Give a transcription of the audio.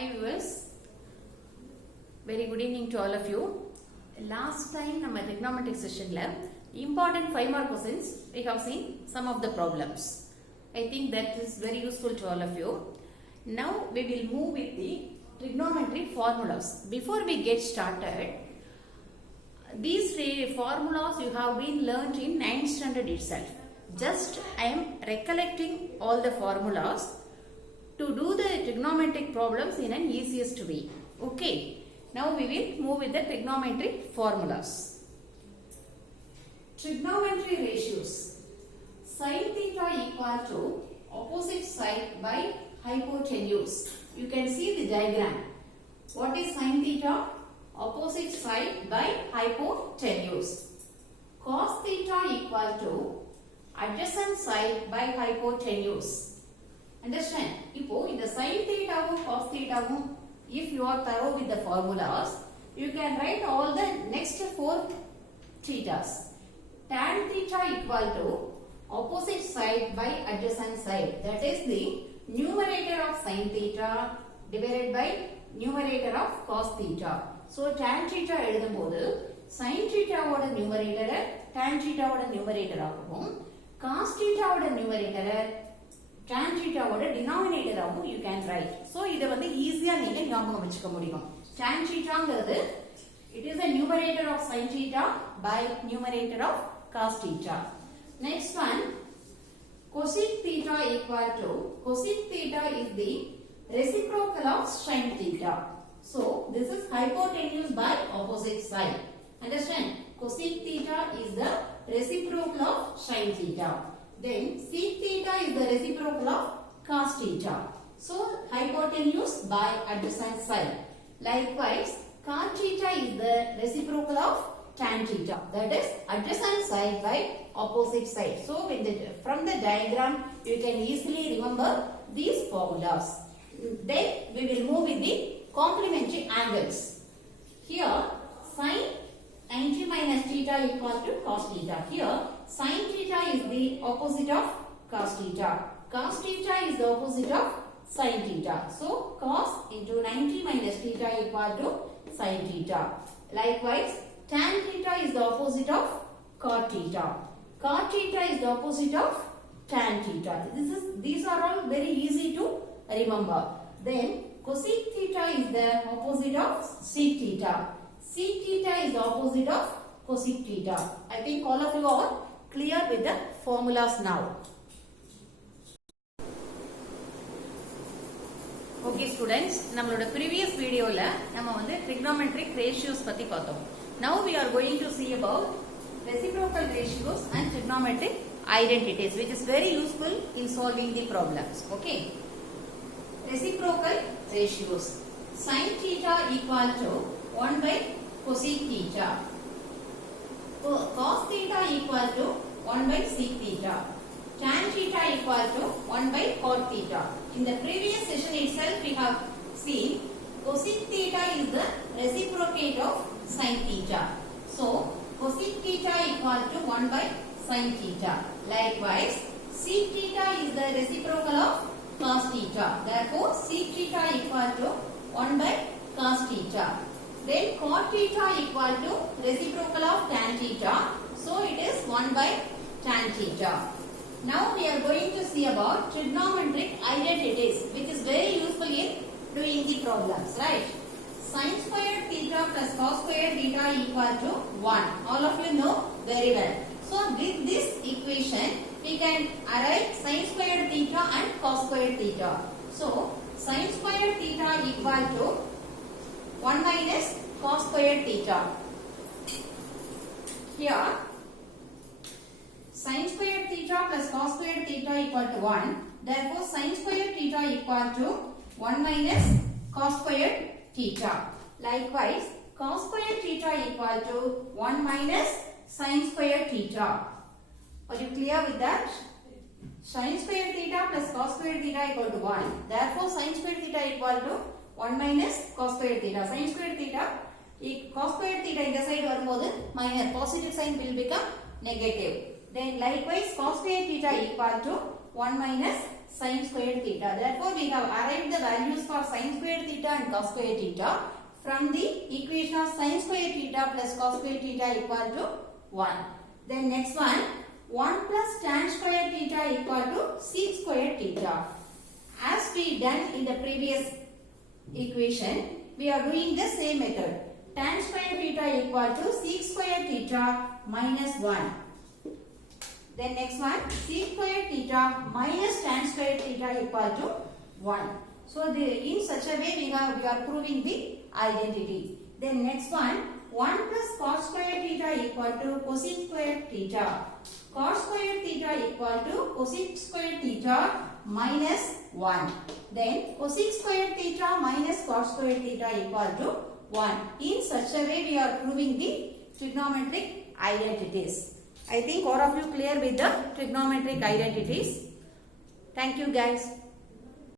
Hi viewers, very good evening to all of you. Last time நம்ம trigonometric sessionல important 5 mark questions we have seen some of the problems. I think that is very useful to all of you. Now we will move with the trigonometry formulas. Before we get started, these formulas you have been learnt in 9th standard itself. Just I am recollecting all the formulas to do the trigonometric problems in an easiest way. Okay. Now we will move with the trigonometric formulas. Trigonometry ratios. Sin theta equal to opposite side by hypotenuse. You can see the diagram. What is sin theta? Opposite side by hypotenuse. Cos theta equal to adjacent side by hypotenuse. Understand? இப்போ இந்த sin theta and cos theta, if you are thorough with the formulas, you can write all the next 4 thetas. Tan theta equal to opposite side by adjacent side. That is the numerator of sin theta divided by numerator of cos theta. So tan theta எழுதும்போது sin theta ஓட numerator tan theta ஓட numerator ஆகவும் cos theta ஓட numerator tan theta ஓட denominator ஆகவும் you can write. So இத வந்து ஈஸியா நீங்க ஞாபகம் வச்சுக்க முடியும். Tan thetaங்கிறது it is a numerator of sin theta by numerator of cos theta. Next one, cosec theta equal to, cosec theta is the reciprocal of sin theta. So this is hypotenuse by opposite side. Understand? Cosec theta is the reciprocal of sin theta. Then sec theta is the reciprocal of cos theta. So hypotenuse by adjacent side. Likewise, cot theta is the reciprocal of tan theta. That is adjacent side by opposite side. So from the diagram you can easily remember these formulas. Then we will move with the complementary angles. Here sin 90 minus theta equal to cos theta. Here sin theta is the opposite of cos theta. Cos theta is the opposite of sin theta. So cos into 90 minus theta equal to sin theta. Likewise, tan theta is the opposite of cot theta. Cot theta is the opposite of tan theta. These are all very easy to remember. Then cosec theta is the opposite of sec theta. Sec theta is the opposite of cosec theta. I think all of you are clear with the formulas now. Okay students, நம்மளோட previous videoல நம்ம வந்து trigonometric ratios பத்தி பார்த்தோம். Now we are going to see about reciprocal ratios and trigonometric identities, which is very useful in solving the problems. Okay. Reciprocal ratios. Sin theta equal to 1 by cosec theta. Cos theta equal to 1 by sec theta. Tan theta equal to 1 by cot theta. In the previous session itself we have seen cosec theta is the reciprocate of sin theta. So cosec theta equal to 1 by sin theta. Likewise, sec theta is the reciprocal of cos theta. Therefore, sec theta equal to 1 by cos theta. Then cot theta equal to reciprocal of tan theta. So it is 1 by tan theta. Now we are going to see about trigonometric identities, which is very useful in doing the problems, right? Sin squared theta plus cos squared theta equal to 1. All of you know very well. So with this equation, we can arrive sin squared theta and cos squared theta. So sin squared theta equal to 1 minus cos squared theta. Here sin squared theta plus cos squared theta equal to 1. Therefore sin squared theta equal to 1 minus cos squared theta. Likewise, cos squared theta equal to 1 minus sin squared theta. Are you clear with that? Sin squared theta plus cos squared theta equal to 1. Therefore, sin squared theta equal to 1 minus cos squared theta. Sin squared theta, cos squared theta in the side வரும்போது minus, positive sign will become negative. Then likewise, cos squared theta equal to 1 minus sin squared theta. Therefore, we have arrived the values for sin squared theta and cos squared theta from the equation of sin squared theta plus cos squared theta equal to 1. Then next one, 1 plus tan squared theta equal to sec squared theta. As we done in the previous equation, we are doing the same method. Tan squared theta equal to sec squared theta minus 1. Then next one, sec squared theta minus tan squared theta equal to 1. So in such a way we are proving the identity. Then next one, 1 plus cos squared theta equal to cosec squared theta. Cos squared theta equal to cosec squared theta minus 1. Then cosec squared theta minus cos squared theta equal to 1. In such a way we are proving the trigonometric identities. I think all of you clear with the trigonometric identities. Thank you guys.